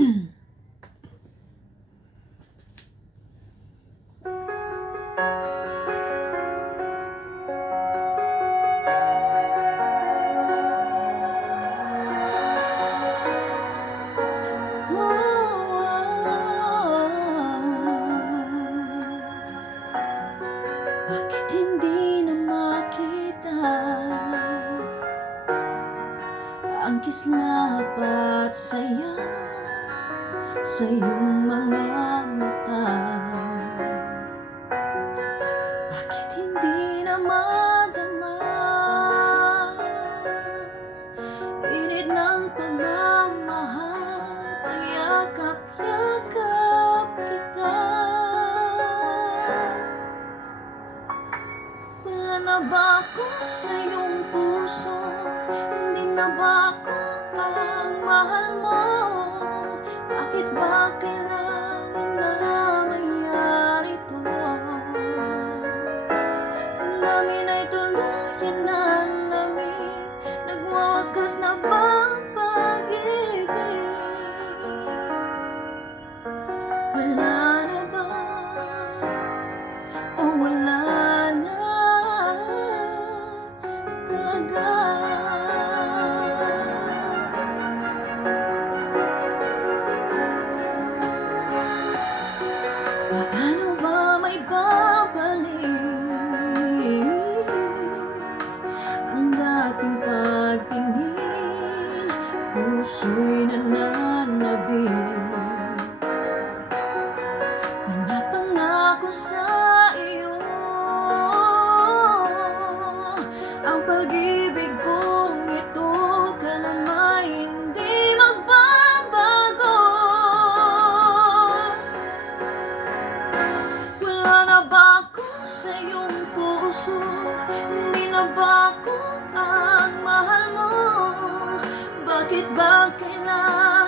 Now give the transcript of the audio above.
Bakit hindi na makita ang kislap at saya sa iyong mga mata? Bakit hindi na madama init ng pagmamahal, pag-yakap-yakap kita? Wala na ba ako sa iyong puso? Hindi na ba ako ang mahal mo? Bakit ba kailangan na mangyari to? Ang namin ay tuluyan na namin, nagwakas na ba ang pag-ibig? Wala na ba? O wala na talaga? Paano ba may babalik ang dating pagtingin? Puso'y nananabik, pinapangako sa iyo ang pag-ibig kong ito kailan may hindi magbabago. Wala na ba ako sa iyong puso? Hindi na ba ako ang mahal mo? Bakit ba kailangan